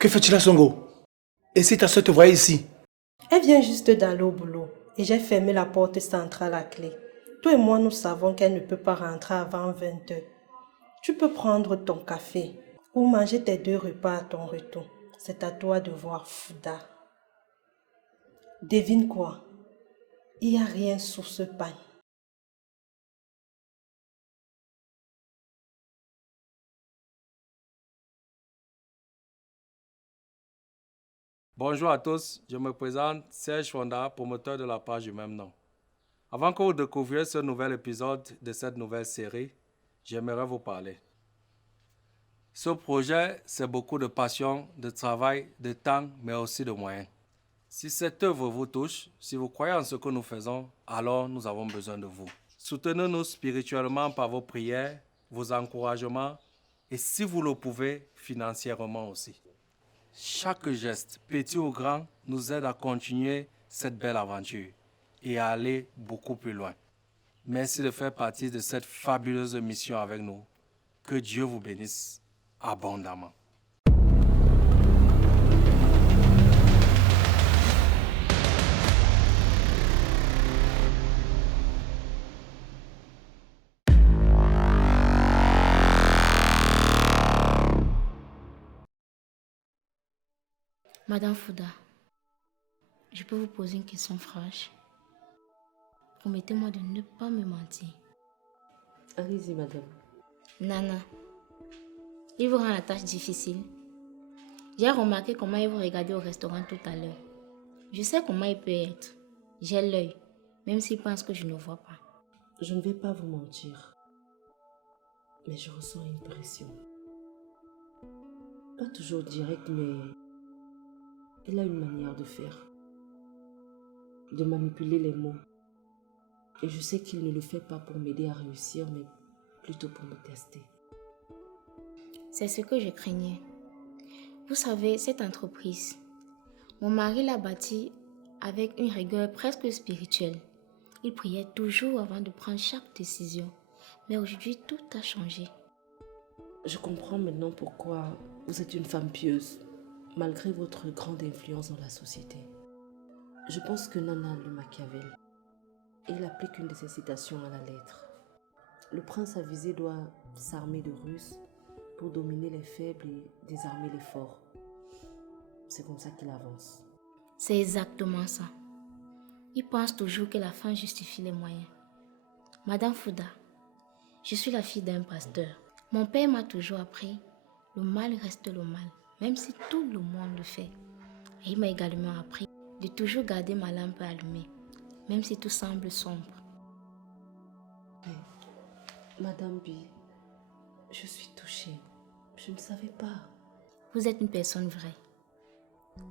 Que fais-tu là, Songo? Et si ta soeur te voyait ici? Elle vient juste d'aller au boulot et j'ai fermé la porte centrale à clé. Toi et moi, nous savons qu'elle ne peut pas rentrer avant 20 heures. Tu peux prendre ton café ou manger tes 2 repas à ton retour. C'est à toi de voir Fouda. Devine quoi? Il n'y a rien sous ce pain. Bonjour à tous, je me présente Serge Fonda, promoteur de la page du même nom. Avant que vous découvriez ce nouvel épisode de cette nouvelle série, j'aimerais vous parler. Ce projet, c'est beaucoup de passion, de travail, de temps, mais aussi de moyens. Si cette œuvre vous touche, si vous croyez en ce que nous faisons, alors nous avons besoin de vous. Soutenez-nous spirituellement par vos prières, vos encouragements et si vous le pouvez, financièrement aussi. Chaque geste, petit ou grand, nous aide à continuer cette belle aventure et à aller beaucoup plus loin. Merci de faire partie de cette fabuleuse mission avec nous. Que Dieu vous bénisse abondamment. Madame Fouda, je peux vous poser une question franche? Promettez-moi de ne pas me mentir. Allez-y, madame. Nana, il vous rend la tâche difficile. J'ai remarqué comment il vous regardait au restaurant tout à l'heure. Je sais comment il peut être. J'ai l'œil, même s'il pense que je ne vois pas. Je ne vais pas vous mentir, mais je ressens une pression. Pas toujours directe, mais elle a une manière de faire, de manipuler les mots. Et je sais qu'il ne le fait pas pour m'aider à réussir, mais plutôt pour me tester. C'est ce que je craignais. Vous savez, cette entreprise, mon mari l'a bâtie avec une rigueur presque spirituelle. Il priait toujours avant de prendre chaque décision. Mais aujourd'hui, tout a changé. Je comprends maintenant pourquoi vous êtes une femme pieuse, malgré votre grande influence dans la société. Je pense que Nana le Machiavel. Il applique une de ses citations à la lettre. Le prince avisé doit s'armer de ruses pour dominer les faibles et désarmer les forts. C'est comme ça qu'il avance. C'est exactement ça. Il pense toujours que la fin justifie les moyens. Madame Fouda, je suis la fille d'un pasteur. Mon père m'a toujours appris, le mal reste le mal, même si tout le monde le fait. Et il m'a également appris de toujours garder ma lampe allumée, même si tout semble sombre. Mais, Madame B, je suis touchée. Je ne savais pas. Vous êtes une personne vraie.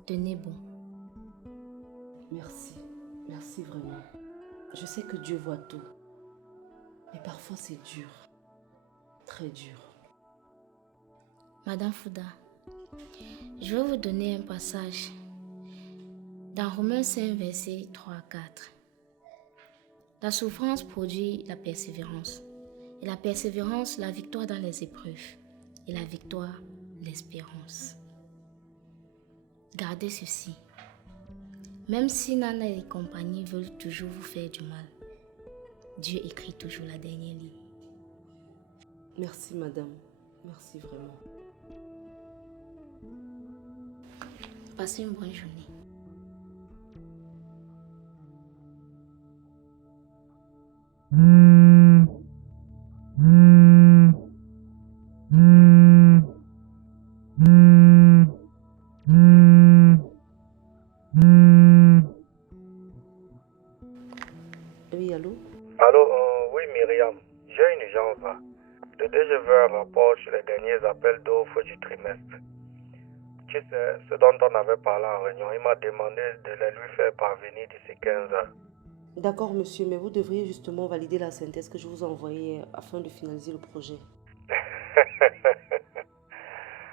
Tenez bon. Merci. Merci vraiment. Je sais que Dieu voit tout. Mais parfois c'est dur. Très dur. Madame Fouda, je vais vous donner un passage dans Romains 5, versets 3 à 4. La souffrance produit la persévérance. Et la persévérance, la victoire dans les épreuves. Et la victoire, l'espérance. Gardez ceci. Même si Nana et compagnie veulent toujours vous faire du mal, Dieu écrit toujours la dernière ligne. Merci madame. Merci vraiment. Passez une bonne journée. Oui, allô? Allô, oui Myriam, j'ai une urgence là. De deux, je veux un rapport sur les derniers appels d'offres du trimestre. Tu sais, ce dont on avait parlé en réunion, il m'a demandé de les lui faire parvenir d'ici 15 heures. D'accord monsieur, mais vous devriez justement valider la synthèse que je vous ai envoyée afin de finaliser le projet.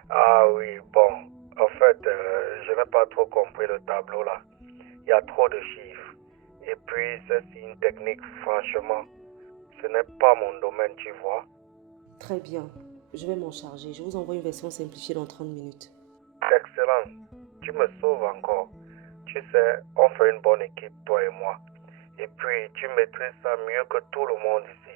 Ah oui, bon. En fait, je n'ai pas trop compris le tableau là. Il y a trop de chiffres. Et puis, c'est une technique, franchement. Ce n'est pas mon domaine, tu vois. Très bien, je vais m'en charger. Je vous envoie une version simplifiée dans 30 minutes. Excellent. Tu me sauves encore. Tu sais, on fait une bonne équipe, toi et moi. Et puis, tu maîtrises ça mieux que tout le monde ici.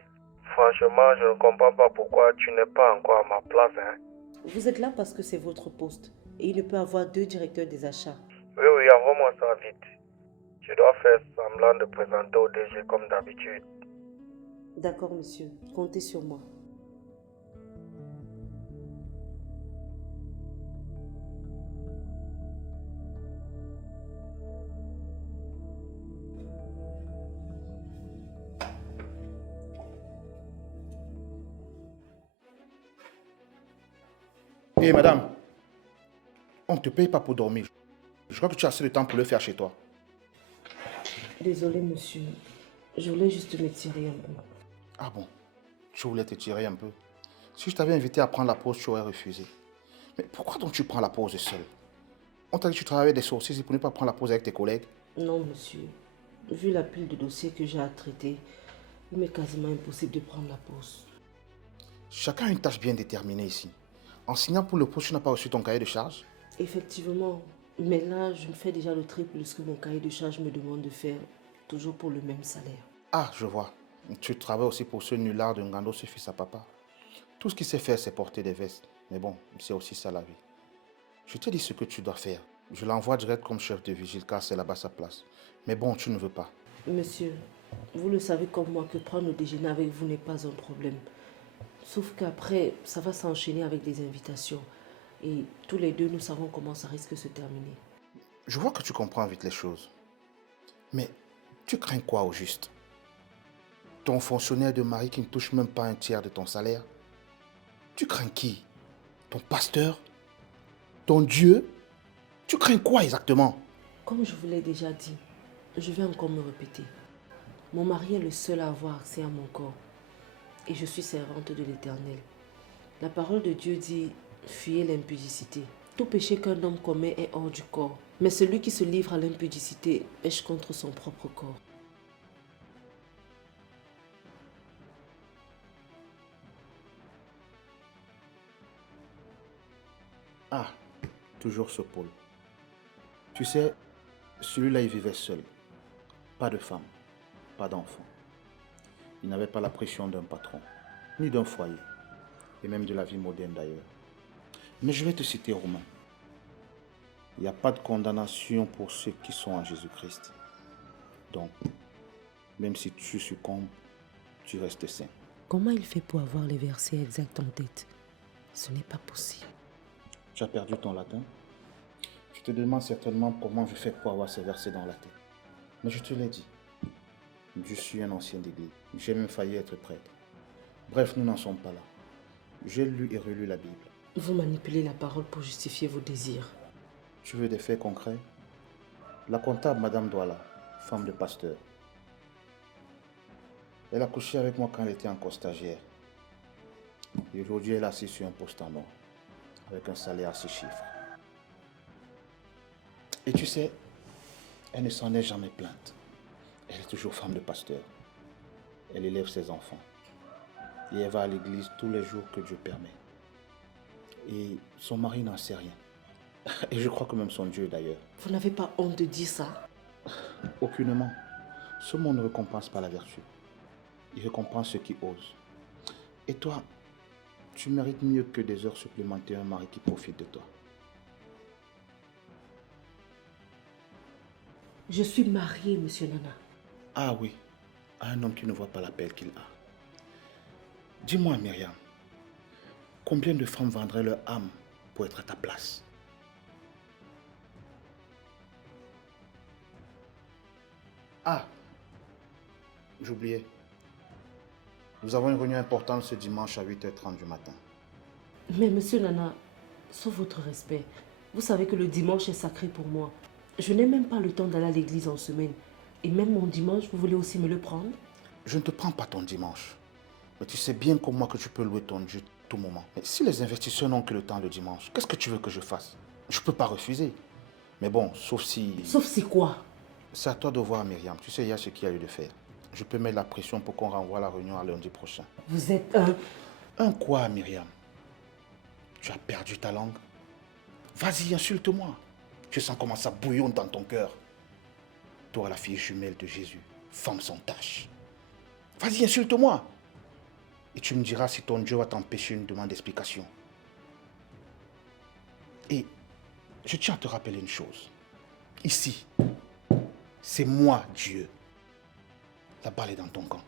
Franchement, je ne comprends pas pourquoi tu n'es pas encore à ma place, hein. Vous êtes là parce que c'est votre poste. Et il ne peut avoir deux directeurs des achats. Oui, oui, envoie-moi ça vite. Je dois faire semblant de présenter au DG comme d'habitude. D'accord, monsieur. Comptez sur moi. Hé, madame, on ne te paye pas pour dormir. Je crois que tu as assez de temps pour le faire chez toi. Désolé, monsieur. Je voulais juste m'étirer un peu. Ah bon, tu voulais te tirer un peu. Si je t'avais invité à prendre la pause, tu aurais refusé. Mais pourquoi donc tu prends la pause seul? On t'a dit que tu travaillais des sourcils pour ne pas prendre la pause avec tes collègues. Non, monsieur. Vu la pile de dossiers que j'ai à traiter, il m'est quasiment impossible de prendre la pause. Chacun a une tâche bien déterminée ici. En signant pour le poste, tu n'as pas reçu ton cahier de charge? Effectivement. Mais là, je me fais déjà le triple de ce que mon cahier de charge me demande de faire, toujours pour le même salaire. Ah, je vois. Tu travailles aussi pour ce nulard de Ngando, ce fils à papa. Tout ce qu'il sait faire, c'est porter des vestes. Mais bon, c'est aussi ça la vie. Je te dis ce que tu dois faire. Je l'envoie direct comme chef de vigile car c'est là-bas sa place. Mais bon, tu ne veux pas. Monsieur, vous le savez comme moi que prendre le déjeuner avec vous n'est pas un problème. Sauf qu'après, ça va s'enchaîner avec des invitations. Et tous les deux, nous savons comment ça risque de se terminer. Je vois que tu comprends vite les choses. Mais tu crains quoi au juste? Ton fonctionnaire de mari qui ne touche même pas un tiers de ton salaire? Tu crains qui? Ton pasteur? Ton Dieu? Tu crains quoi exactement? Comme je vous l'ai déjà dit, je vais encore me répéter. Mon mari est le seul à avoir accès à mon corps. Et je suis servante de l'Éternel. La parole de Dieu dit, fuyez l'impudicité. Tout péché qu'un homme commet est hors du corps. Mais celui qui se livre à l'impudicité pêche contre son propre corps. Ah, toujours ce Paul. Tu sais, celui-là, il vivait seul. Pas de femme, pas d'enfant. Il n'avait pas la pression d'un patron, ni d'un foyer, et même de la vie moderne d'ailleurs. Mais je vais te citer Romain. Il n'y a pas de condamnation pour ceux qui sont en Jésus-Christ. Donc, même si tu succombes, tu restes saint. Comment il fait pour avoir les versets exacts en tête? Ce n'est pas possible. Tu as perdu ton latin? Tu te demandes certainement comment je fais pour avoir ces versets dans la tête. Mais je te l'ai dit. Je suis un ancien d'église. J'ai même failli être prêtre. Bref, nous n'en sommes pas là. J'ai lu et relu la Bible. Vous manipulez la parole pour justifier vos désirs. Tu veux des faits concrets? La comptable, Madame Douala, femme de pasteur. Elle a couché avec moi quand elle était encore stagiaire. Et aujourd'hui, elle est assise sur un poste en or, avec un salaire à 6 chiffres. Et tu sais, elle ne s'en est jamais plainte. Elle est toujours femme de pasteur. Elle élève ses enfants. Et elle va à l'église tous les jours que Dieu permet. Et son mari n'en sait rien. Et je crois que même son Dieu d'ailleurs. Vous n'avez pas honte de dire ça? Aucunement. Ce monde ne récompense pas la vertu. Il récompense ceux qui osent. Et toi, tu mérites mieux que des heures supplémentaires, un mari qui profite de toi. Je suis mariée, monsieur Nana. Ah oui, à un homme qui ne voit pas l'appel qu'il a. Dis-moi, Myriam, combien de femmes vendraient leur âme pour être à ta place? Ah, j'oubliais. Nous avons une réunion importante ce dimanche à 8h30 du matin. Mais monsieur Nana, sauf votre respect, vous savez que le dimanche est sacré pour moi. Je n'ai même pas le temps d'aller à l'église en semaine. Et même mon dimanche, vous voulez aussi me le prendre? Je ne te prends pas ton dimanche. Mais tu sais bien comme moi que tu peux louer ton Dieu tout moment. Mais si les investisseurs n'ont que le temps le dimanche, qu'est-ce que tu veux que je fasse? Je ne peux pas refuser. Mais bon, sauf si... Sauf si quoi? C'est à toi de voir, Myriam. Tu sais, il y a ce qu'il y a eu de faire. Je peux mettre la pression pour qu'on renvoie la réunion à lundi prochain. Vous êtes un... Un quoi, Myriam? Tu as perdu ta langue? Vas-y, insulte-moi. Je sens comment ça bouillonne dans ton cœur. Toi, la fille jumelle de Jésus, femme sans tache. Vas-y, insulte-moi. Et tu me diras si ton Dieu va t'empêcher une demande d'explication. Et je tiens à te rappeler une chose. Ici, c'est moi, Dieu. La balle est dans ton camp.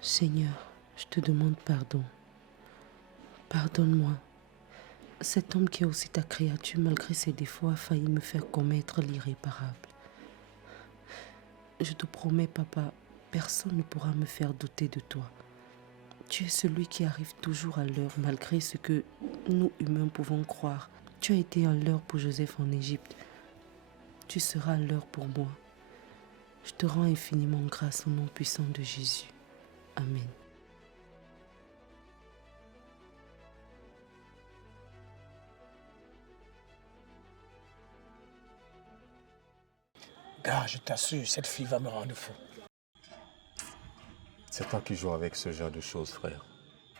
Seigneur, je te demande pardon. Pardonne-moi. Cet homme qui est aussi ta créature, malgré ses défauts, a failli me faire commettre l'irréparable. Je te promets, papa, personne ne pourra me faire douter de toi. Tu es celui qui arrive toujours à l'heure, malgré ce que nous, humains, pouvons croire. Tu as été à l'heure pour Joseph en Égypte. Tu seras à l'heure pour moi. Je te rends infiniment grâce au nom puissant de Jésus. Amen. Gars, je t'assure, cette fille va me rendre fou. C'est toi qui joues avec ce genre de choses, frère.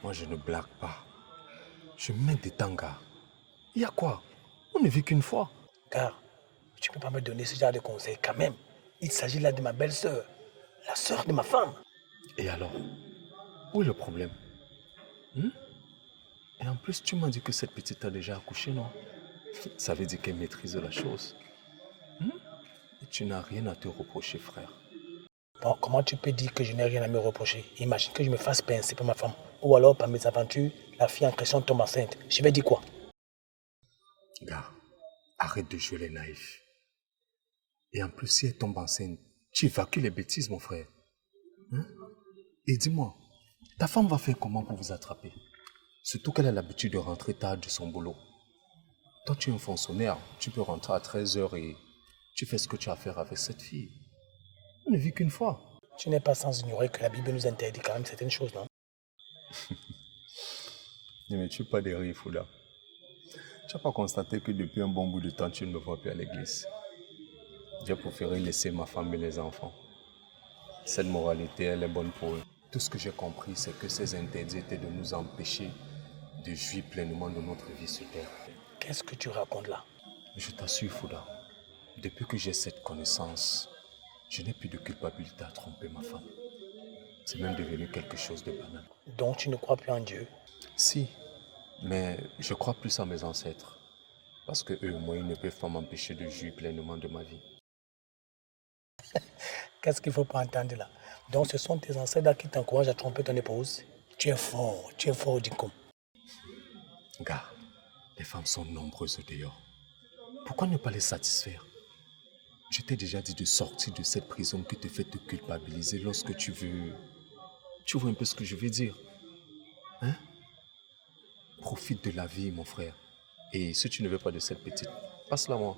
Moi, je ne blague pas. Je mets des tangas. Il y a quoi? On ne vit qu'une fois. Gars, tu peux pas me donner ce genre de conseils quand même. Il s'agit là de ma belle-sœur, la sœur de ma femme. Et alors? Où est le problème? Et en plus, tu m'as dit que cette petite a déjà accouché, non? Ça veut dire qu'elle maîtrise la chose. Et tu n'as rien à te reprocher, frère. Bon, comment tu peux dire que je n'ai rien à me reprocher? Imagine que je me fasse pincer par ma femme. Ou alors, par mes aventures, la fille en question tombe enceinte. Je vais dire quoi? Gars, arrête de jouer les naïfs. Et en plus, si elle tombe enceinte, tu évacues les bêtises, mon frère. Et dis-moi, ta femme va faire comment pour vous attraper? Surtout qu'elle a l'habitude de rentrer tard de son boulot. Toi, tu es un fonctionnaire. Tu peux rentrer à 13h et tu fais ce que tu as à faire avec cette fille. On ne vit qu'une fois. Tu n'es pas sans ignorer que la Bible nous interdit quand même certaines choses, non? Ne me tue pas de rire, Fouda. Tu n'as pas constaté que depuis un bon bout de temps, tu ne me vois plus à l'église. J'ai préféré laisser ma femme et les enfants. Cette moralité, elle est bonne pour eux. Tout ce que j'ai compris, c'est que ces interdits étaient de nous empêcher de jouir pleinement de notre vie sur terre. Qu'est-ce que tu racontes là? Je t'assure, Fouda, depuis que j'ai cette connaissance, je n'ai plus de culpabilité à tromper ma femme. C'est même devenu quelque chose de banal. Donc tu ne crois plus en Dieu? Si, mais je crois plus à mes ancêtres. Parce que eux, moi, ils ne peuvent pas m'empêcher de jouir pleinement de ma vie. Qu'est-ce qu'il ne faut pas entendre là? Donc ce sont tes ancêtres qui t'encouragent à tromper ton épouse? Tu es fort, Dinkum. Gars, les femmes sont nombreuses dehors. Pourquoi ne pas les satisfaire? Je t'ai déjà dit de sortir de cette prison qui te fait te culpabiliser lorsque tu veux... Tu vois un peu ce que je veux dire? Profite de la vie, mon frère. Et si tu ne veux pas de cette petite, passe-la moi.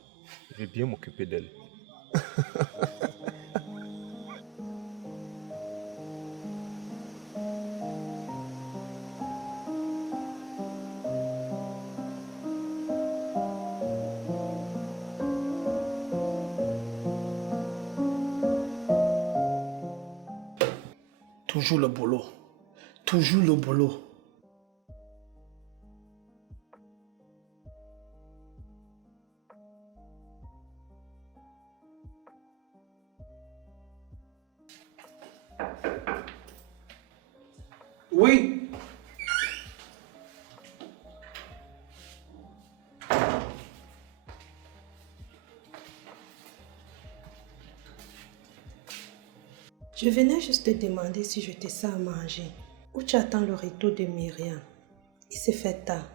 Je vais bien m'occuper d'elle. Toujours le boulot. Toujours le boulot. Oui. Je venais juste te demander si je te sers à manger. Ou tu attends le retour de Myriam. Il s'est fait tard.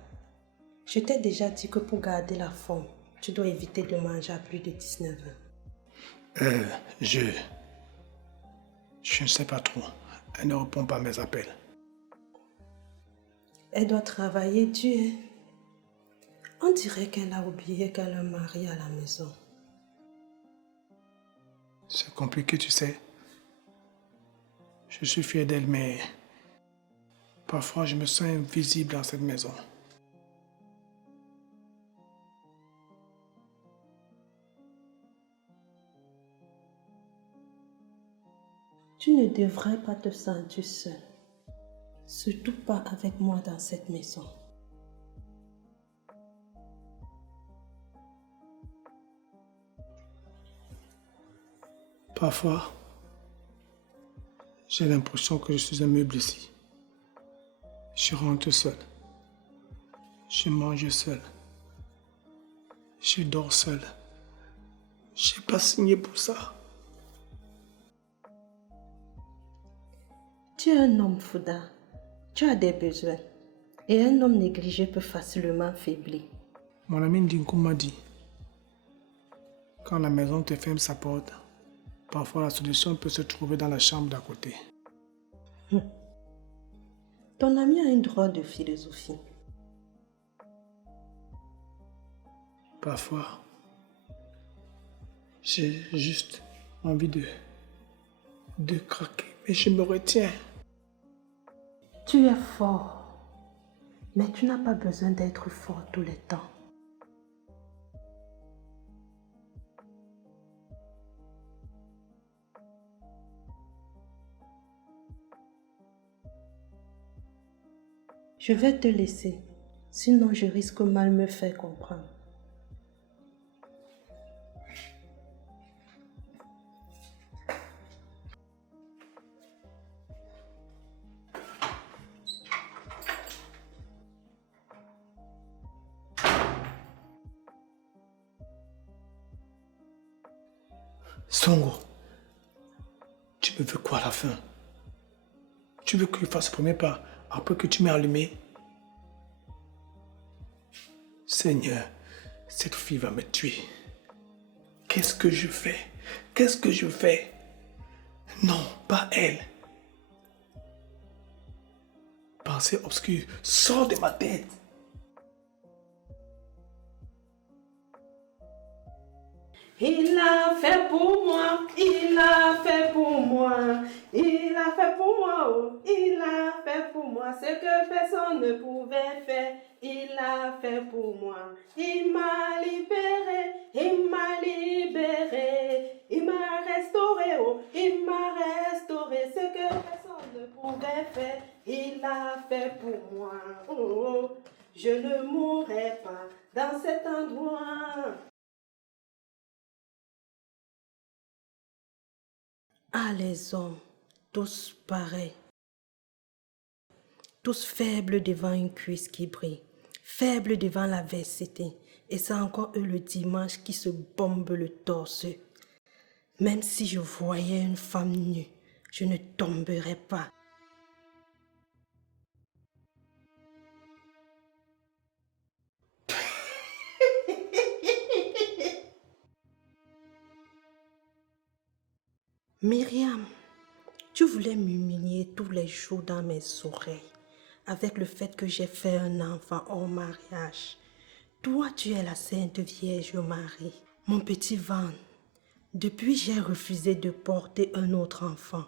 Je t'ai déjà dit que pour garder la forme, tu dois éviter de manger à plus de 19 ans. Je ne sais pas trop. Elle ne répond pas à mes appels. Elle doit travailler dur. On dirait qu'elle a oublié qu'elle a un mari à la maison. C'est compliqué, tu sais. Je suis fier d'elle, mais parfois je me sens invisible dans cette maison. Tu ne devrais pas te sentir seul. Surtout pas avec moi dans cette maison. Parfois, j'ai l'impression que je suis un meuble ici. Je rentre seul. Je mange seul. Je dors seul. Je n'ai pas signé pour ça. Tu es un homme, Fouda. Tu as des besoins. Et un homme négligé peut facilement faiblir. Mon ami Ndinkou m'a dit, quand la maison te ferme sa porte, parfois la solution peut se trouver dans la chambre d'à côté. Ton ami a une drôle de philosophie. Parfois, j'ai juste envie de craquer, mais je me retiens. Tu es fort, mais tu n'as pas besoin d'être fort tout le temps. Je vais te laisser, sinon je risque mal me faire comprendre. Songo, tu me veux quoi à la fin? Tu veux que je fasse le premier pas après que tu m'aies allumé? Seigneur, cette fille va me tuer. Qu'est-ce que je fais? Qu'est-ce que je fais? Non, pas elle. Pensée obscure, sors de ma tête. Il a fait pour moi, il a fait pour moi, il a fait pour moi, oh, il a fait pour moi ce que personne ne pouvait faire. Il a fait pour moi, il m'a libéré, il m'a libéré, il m'a restauré, oh, il m'a restauré ce que personne ne pouvait faire. Il a fait pour moi, oh, je ne mourrai pas dans cet endroit. Ah, les hommes, tous pareils, tous faibles devant une cuisse qui brille, faibles devant l'adversité, et c'est encore eux le dimanche qui se bombent le torse. Même si je voyais une femme nue, je ne tomberais pas. Myriam, tu voulais m'humilier tous les jours dans mes oreilles avec le fait que j'ai fait un enfant hors mariage. Toi, tu es la Sainte Vierge Marie. Mon petit Van, depuis j'ai refusé de porter un autre enfant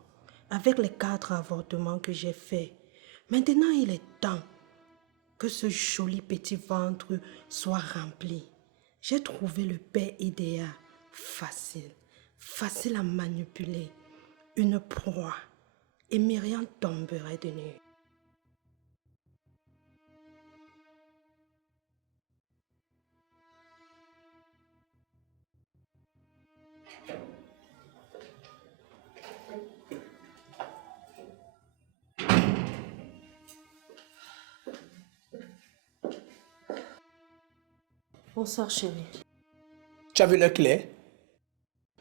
avec les 4 avortements que j'ai faits. Maintenant, il est temps que ce joli petit ventre soit rempli. J'ai trouvé le père idéal, facile à manipuler, une proie, et Myriam tomberait de nuit. Bonsoir, chérie. Tu as vu l'heure qu'il est?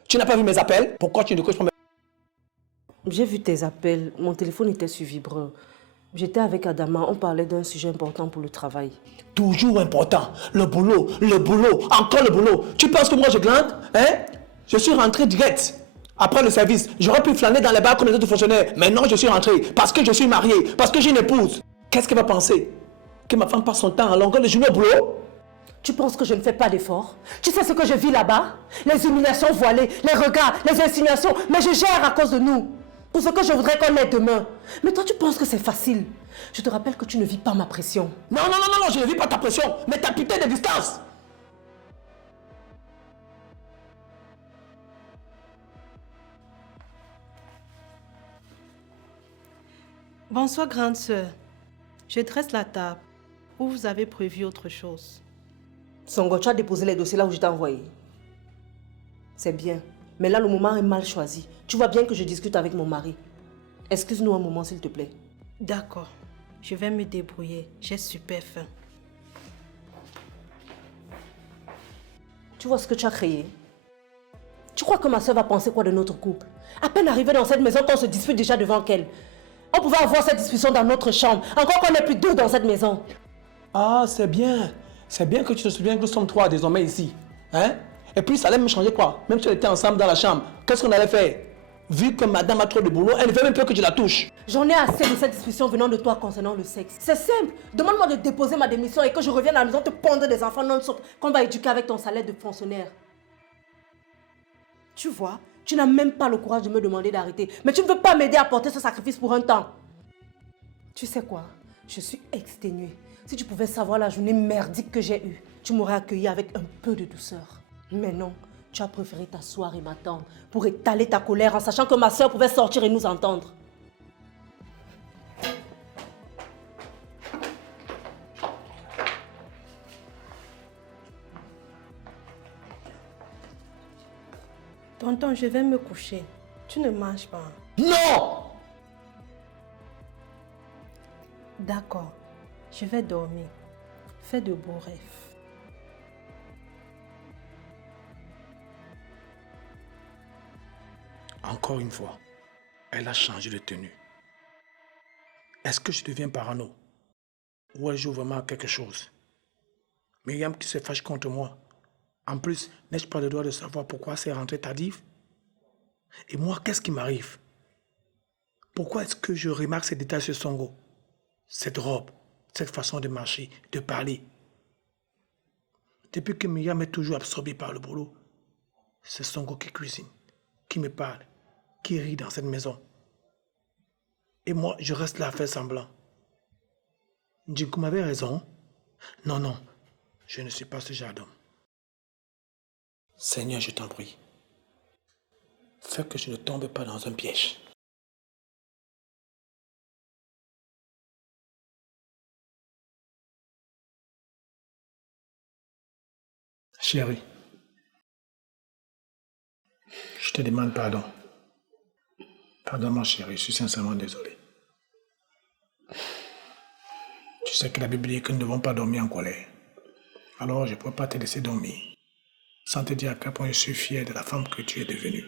Tu n'as pas vu mes appels? Pourquoi tu ne décroches pas mes... J'ai vu tes appels. Mon téléphone était sur vibreur. J'étais avec Adama. On parlait d'un sujet important pour le travail. Toujours important. Le boulot, encore le boulot. Tu penses que moi je glande? Hein? Je suis rentré direct. Après le service, j'aurais pu flâner dans les bars comme les autres fonctionnaires. Mais non, je suis rentré parce que je suis marié, parce que j'ai une épouse. Qu'est-ce qu'elle va penser? Que ma femme passe son temps à longueur de journée au boulot? Tu penses que je ne fais pas d'efforts? Tu sais ce que je vis là-bas? Les humiliations voilées, les regards, les insinuations. Mais je gère à cause de nous. Pour ce que je voudrais qu'on ait demain. Mais toi, tu penses que c'est facile? Je te rappelle que tu ne vis pas ma pression. Non, je ne vis pas ta pression, mais ta putain de distance. Bonsoir, grande sœur. Je dresse la table. Ou vous avez prévu autre chose? Songo, tu as déposé les dossiers là où je t'ai envoyé. C'est bien. Mais là, le moment est mal choisi. Tu vois bien que je discute avec mon mari. Excuse-nous un moment, s'il te plaît. D'accord. Je vais me débrouiller. J'ai super faim. Tu vois ce que tu as créé? Tu crois que ma soeur va penser quoi de notre couple? À peine arrivée dans cette maison, qu'on se dispute déjà devant qu'elle. On pouvait avoir cette discussion dans notre chambre. Encore qu'on n'est plus deux dans cette maison. Ah, c'est bien. C'est bien que tu te souviens que nous sommes trois désormais ici. Hein? Et puis ça allait me changer quoi? Même si on était ensemble dans la chambre, qu'est-ce qu'on allait faire? Vu que madame a trop de boulot, elle ne veut même pas que je la touche. J'en ai assez de cette discussion venant de toi concernant le sexe. C'est simple. Demande-moi de déposer ma démission et que je revienne à la maison te pondre des enfants non-stop qu'on va éduquer avec ton salaire de fonctionnaire. Tu vois, tu n'as même pas le courage de me demander d'arrêter. Mais tu ne veux pas m'aider à porter ce sacrifice pour un temps. Tu sais quoi? Je suis exténuée. Si tu pouvais savoir la journée merdique que j'ai eue, tu m'aurais accueilli avec un peu de douceur. Mais non, tu as préféré t'asseoir et m'attendre pour étaler ta colère en sachant que ma soeur pouvait sortir et nous entendre. Tonton, je vais me coucher. Tu ne manges pas. Non! D'accord. Je vais dormir. Fais de beaux rêves. Encore une fois, elle a changé de tenue. Est-ce que je deviens parano? Ou elle joue vraiment à quelque chose? Myriam qui se fâche contre moi. En plus, n'ai-je pas le droit de savoir pourquoi c'est rentré tardive? Et moi, qu'est-ce qui m'arrive? Pourquoi est-ce que je remarque ces détails sur Songo? Cette robe, cette façon de marcher, de parler. Depuis que Myriam est toujours absorbée par le boulot, c'est Songo qui cuisine, qui me parle, qui rit dans cette maison. Et moi, je reste là à faire semblant. Djinkou m'avait raison. Non, non, je ne suis pas ce genre d'homme. Seigneur, je t'en prie, fais que je ne tombe pas dans un piège. Chérie, je te demande pardon. Pardon, mon chéri, je suis sincèrement désolé. Tu sais que la Bible dit que nous ne devons pas dormir en colère. Alors, je ne pourrais pas te laisser dormir sans te dire à quel point je suis fier de la femme que tu es devenue.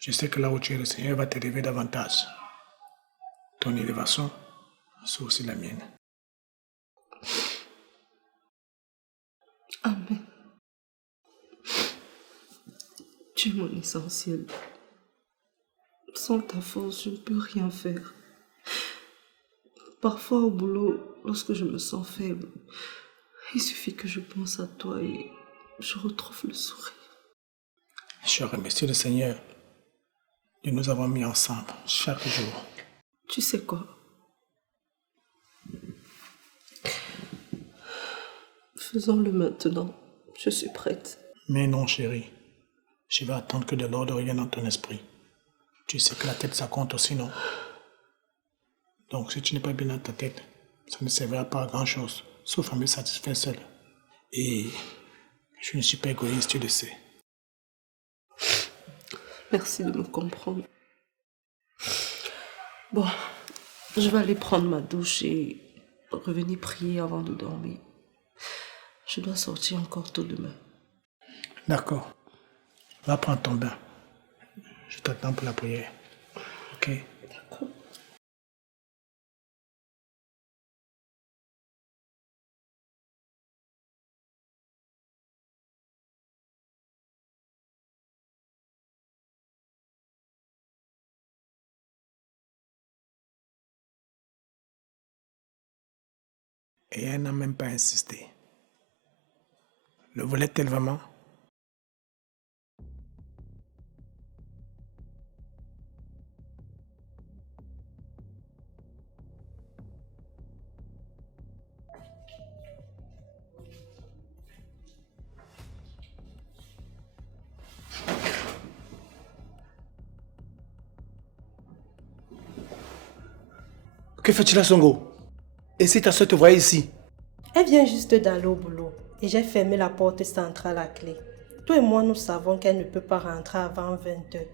Je sais que là où tu es, le Seigneur va t'élever davantage. Ton élévation, c'est aussi la mienne. Amen. Tu es mon essentiel. Sans ta force, je ne peux rien faire. Parfois au boulot, lorsque je me sens faible, il suffit que je pense à toi et je retrouve le sourire. Je remercie le Seigneur de nous avoir mis ensemble chaque jour. Tu sais quoi? Faisons-le maintenant. Je suis prête. Mais non, chérie. Je vais attendre que de l'ordre revienne dans ton esprit. Tu sais que la tête, ça compte aussi, non? Donc, si tu n'es pas bien dans ta tête, ça ne servira pas à grand-chose, sauf à me satisfaire seul. Et je ne suis pas égoïste, tu le sais. Merci de me comprendre. Bon, je vais aller prendre ma douche et revenir prier avant de dormir. Je dois sortir encore tôt demain. D'accord. Va prendre ton bain. Je t'attends pour la prière. Ok? D'accord. Et elle n'a même pas insisté. Le voulait-elle vraiment? Que fais-tu là, Songo? Et si ta soeur te voyait ici? Elle vient juste d'aller au boulot et j'ai fermé la porte centrale à clé. Toi et moi, nous savons qu'elle ne peut pas rentrer avant 20h.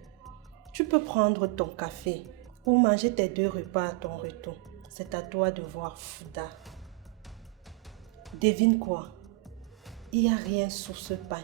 Tu peux prendre ton café ou manger tes 2 repas à ton retour. C'est à toi de voir, Fouda. Devine quoi? Il n'y a rien sous ce pain.